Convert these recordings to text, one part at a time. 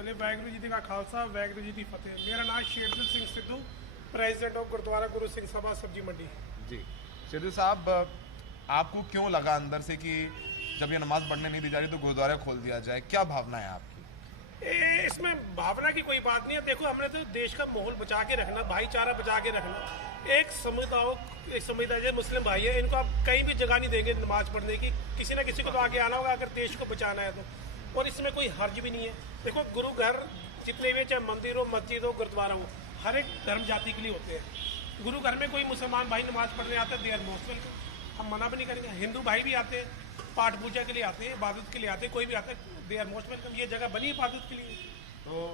फतेह, वाहगुरू जी का खालसा, वाहगुरू जी की फतेह। मेरा नाम शेरदिल सिंह सिद्धू, प्रेसिडेंट ऑफ गुरुद्वारा गुरु सिंह सभा सब्जी मंडी। जी सिद्धू साहब, आपको क्यों लगा अंदर से कि जब ये नमाज पढ़ने नहीं दी जा रही तो गुरुद्वारा खोल दिया जाए? क्या भावना है आपकी? इसमें भावना की कोई बात नहीं है। देखो, हमने तो देश का माहौल बचा के रखना, भाईचारा बचा के रखना। एक समुदाय जो मुस्लिम भाई है, इनको आप कहीं भी जगह नहीं देंगे नमाज पढ़ने की। किसी ना किसी को तो आगे आना होगा अगर देश को बचाना है तो। और इसमें कोई हर्ज भी नहीं है। देखो, गुरु घर जितने भी, चाहे मंदिर हो, मस्जिद हो, गुरुद्वारा हो, हर एक धर्म जाति के लिए होते हैं। गुरु घर में कोई मुसलमान भाई नमाज पढ़ने आते हैं, दे आर मोस्ट वेलकम, हम मना भी नहीं करेंगे। हिंदू भाई भी आते हैं, पाठ पूजा के लिए आते हैं, इबादत के लिए आते हैं, कोई भी आता है, दे आर मोस्ट वेलकम। ये जगह बनी इबादत के लिए। तो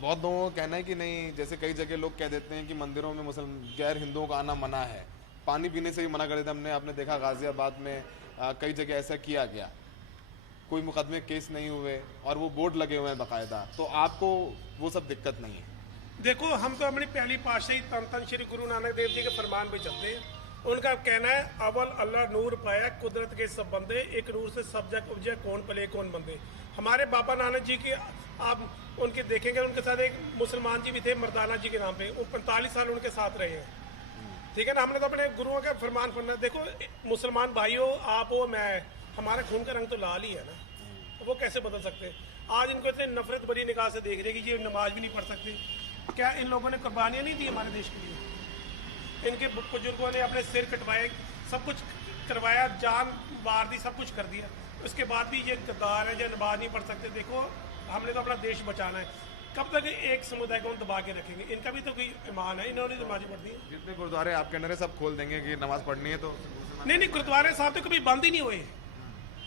बहुत लोगों का कहना है कि नहीं, जैसे कई जगह लोग कह देते हैं कि मंदिरों में मुसलमान गैर हिंदुओं का आना मना है, पानी पीने से भी मना कर देते। हमने आपने देखा गाजियाबाद में कई जगह ऐसा किया गया, कोई मुकदमे केस नहीं हुए और वो बोर्ड लगे हुए हैं बाकायदा। तो आपको वो सब दिक्कत नहीं है? देखो, हम तो अपनी पहली पातशाही तन श्री गुरु नानक देव जी के फरमान पे चलते हैं। उनका कहना है, अव्वल अल्लाह नूर पाया कुदरत के सब बंदे, एक नूर से सब जग उपजे, कौन पले कौन बंदे। हमारे बाबा नानक जी की आप उनके देखेंगे, उनके साथ एक मुसलमान जी भी थे मर्दाना जी के नाम पे, वो 45 साल उनके साथ रहे हैं। ठीक है ना। हमने तो अपने गुरुओं का फरमान पढ़ना। देखो, मुसलमान भाइयों, आप हो, मैं, हमारा खून का रंग तो लाल ही है ना, वो कैसे बदल सकते हैं? आज इनको इतने नफरत भरी निगाह से देख रहे कि ये नमाज भी नहीं पढ़ सकते। क्या इन लोगों ने कुर्बानियाँ नहीं दी हमारे देश के लिए? इनके बुजुर्गों ने अपने सिर कटवाए, सब कुछ करवाया, जान मार दी, सब कुछ कर दिया। उसके बाद भी ये गद्दार है जो नमाज नहीं पढ़ सकते। देखो, हमने तो अपना देश बचाना है। कब तक एक समुदाय को हम दबा के रखेंगे? इनका भी तो कोई ईमान है, इन्होंने नमाज पढ़ दी। जितने गुरुद्वारे आपके अंदर है सब खोल देंगे कि नमाज पढ़नी है तो? नहीं, गुरुद्वारे साहब तो कभी बंद ही नहीं हुए,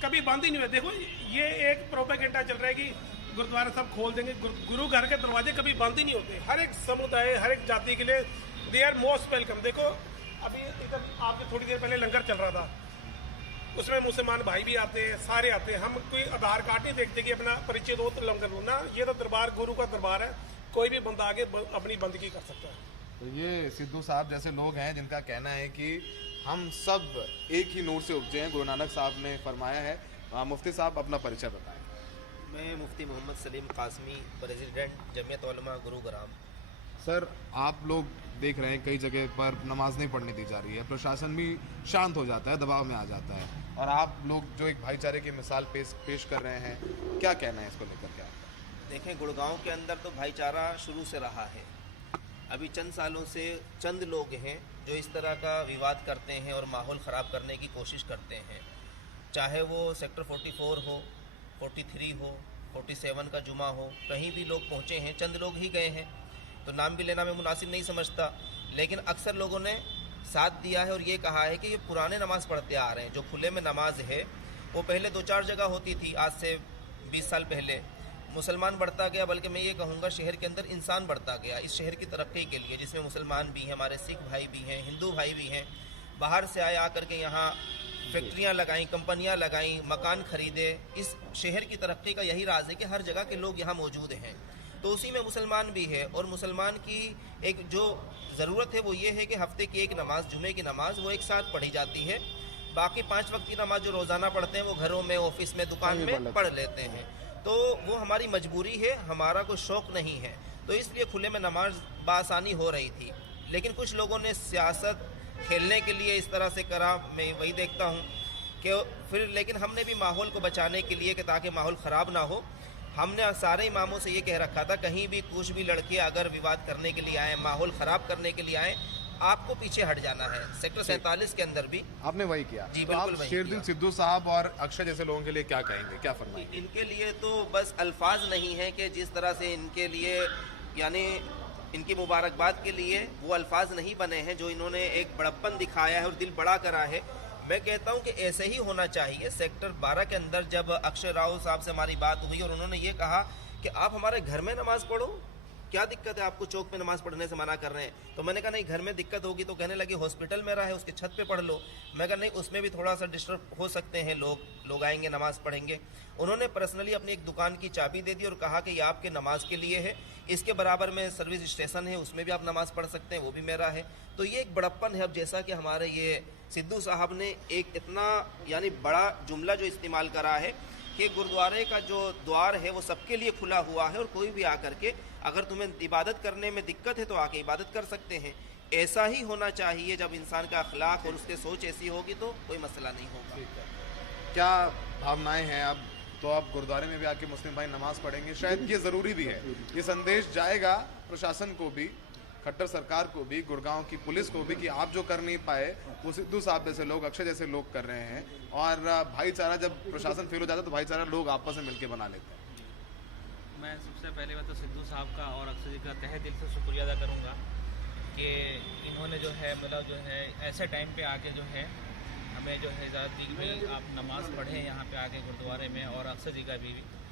कभी बंद ही नहीं हुए। देखो, ये एक प्रोपेगेंडा चल रहा है कि गुरुद्वारा सब खोल देंगे। गुरु घर के दरवाजे कभी बंद ही नहीं होते। हर एक समुदाय, हर एक जाति के लिए दे आर मोस्ट वेलकम। देखो, अभी इधर आपके थोड़ी देर पहले लंगर चल रहा था, उसमें मुसलमान भाई भी आते हैं, सारे आते हैं। हम कोई आधार कार्ड नहीं देखते कि अपना परिचय दो तो लंगर लो ना। ये तो दरबार गुरु का दरबार है, कोई भी बंदा आगे अपनी बंदगी कर सकता है। तो ये सिद्धू साहब जैसे लोग हैं जिनका कहना है कि हम सब एक ही नूर से उपजे हैं, गुरु नानक साहब ने फरमाया है। मुफ्ती साहब, अपना परिचय बताएं। मैं मुफ्ती मोहम्मद सलीम कासमी, प्रेसिडेंट जमीयत उलमा गुरुग्राम। सर, आप लोग देख रहे हैं कई जगह पर नमाज नहीं पढ़ने दी जा रही है, प्रशासन भी शांत हो जाता है, दबाव में आ जाता है, और आप लोग जो एक भाईचारे की मिसाल पेश कर रहे हैं, क्या कहना है इसको लेकर? क्या देखें, गुड़गांव के अंदर तो भाईचारा शुरू से रहा है। अभी चंद सालों से चंद लोग हैं जो इस तरह का विवाद करते हैं और माहौल ख़राब करने की कोशिश करते हैं। चाहे वो सेक्टर 44 हो, 43 हो, 47 का जुमा हो, कहीं भी लोग पहुँचे हैं। चंद लोग ही गए हैं तो नाम भी लेना मैं मुनासिब नहीं समझता, लेकिन अक्सर लोगों ने साथ दिया है और ये कहा है कि ये पुराने नमाज़ पढ़ते आ रहे हैं। जो खुले में नमाज है वो पहले 2-4 जगह होती थी, आज से 20 साल पहले। मुसलमान बढ़ता गया, बल्कि मैं ये कहूँगा शहर के अंदर इंसान बढ़ता गया इस शहर की तरक्की के लिए, जिसमें मुसलमान भी हैं, हमारे सिख भाई भी हैं, हिंदू भाई भी हैं। बाहर से आए आकर के यहाँ फैक्ट्रियाँ लगाईं, कंपनियाँ लगाईं, मकान खरीदे। इस शहर की तरक्की का यही राज है कि हर जगह के लोग यहाँ मौजूद हैं। तो उसी में मुसलमान भी है, और मुसलमान की एक जो ज़रूरत है वो ये है कि हफ्ते की एक नमाज, जुमे की नमाज, वो एक साथ पढ़ी जाती है। बाकी 5 वक्त की नमाज जो रोज़ाना पढ़ते हैं वो घरों में, ऑफिस में, दुकान में पढ़ लेते हैं। तो वो हमारी मजबूरी है, हमारा कोई शौक़ नहीं है। तो इसलिए खुले में नमाज बासानी हो रही थी। लेकिन कुछ लोगों ने सियासत खेलने के लिए इस तरह से करा, मैं वही देखता हूँ कि फिर, लेकिन हमने भी माहौल को बचाने के लिए कि ताकि माहौल ख़राब ना हो, हमने सारे इमामों से ये कह रखा था, कहीं भी कुछ भी लड़के अगर विवाद करने के लिए आए, माहौल ख़राब करने के लिए आए, आपको पीछे हट जाना है। सेक्टर 47 के अंदर भी आपने वही किया। जी, तो बिल्कुल आप वही शेरदिल किया। सिद्धू साहब और अक्षय जैसे लोगों के लिए क्या कहेंगे, क्या फरमाएंगे? इनके लिए तो बस अल्फाज नहीं है कि जिस तरह से इनके लिए, यानी इनकी मुबारकबाद के लिए वो अल्फाज नहीं बने हैं जो इन्होंने एक बड़प्पन दिखाया है और दिल बड़ा करा है। मैं कहता हूं कि ऐसे ही होना चाहिए। सेक्टर 12 के अंदर जब अक्षय राव साहब से हमारी बात हुई और उन्होंने ये कहा कि आप हमारे घर में नमाज़ पढ़ो, क्या दिक्कत है, आपको चौक में नमाज़ पढ़ने से मना कर रहे हैं? तो मैंने कहा नहीं, घर में दिक्कत होगी तो कहने लगे हॉस्पिटल में रहा है, उसके छत पे पढ़ लो। मैं कहा नहीं, उसमें भी थोड़ा सा डिस्टर्ब हो सकते हैं, लोग आएंगे, नमाज़ पढ़ेंगे। उन्होंने पर्सनली अपनी एक दुकान की चाबी दे दी और कहा कि ये आपके नमाज के लिए है, इसके बराबर में सर्विस स्टेशन है, उसमें भी आप नमाज़ पढ़ सकते हैं, वो भी मेरा है। तो ये एक बड़प्पन है। अब जैसा कि हमारे ये सिद्धू साहब ने एक इतना यानी बड़ा जुमला जो इस्तेमाल करा है कि गुरुद्वारे का जो द्वार है वो सबके लिए खुला हुआ है और कोई भी आकर के अगर तुम्हें इबादत करने में दिक्कत है तो आके इबादत कर सकते हैं। ऐसा ही होना चाहिए। जब इंसान का अखलाक और उसकी सोच ऐसी होगी तो कोई मसला नहीं होगा। क्या भावनाएं हैं? अब तो आप गुरुद्वारे में भी आके मुस्लिम भाई नमाज पढ़ेंगे, शायद ये ज़रूरी भी है। ये संदेश जाएगा प्रशासन को भी, खट्टर सरकार को भी, गुड़गांव की पुलिस को भी कि आप जो कर नहीं पाए वो सिद्धू साहब जैसे लोग, अक्षय जैसे लोग कर रहे हैं। और भाईचारा, जब प्रशासन फेल हो जाता है तो भाईचारा लोग आपस में मिलकर बना लेते हैं। मैं सबसे पहले बात तो सिद्धू साहब का और अक्षय जी का तहे दिल से शुक्रिया अदा करूँगा कि इन्होंने जो है मतलब जो है ऐसे टाइम पे आके जो है हमें जो है इजाज़त दी कि आप नमाज़ पढ़ें यहाँ पे आके गुरुद्वारे में, और अक्षय जी का भी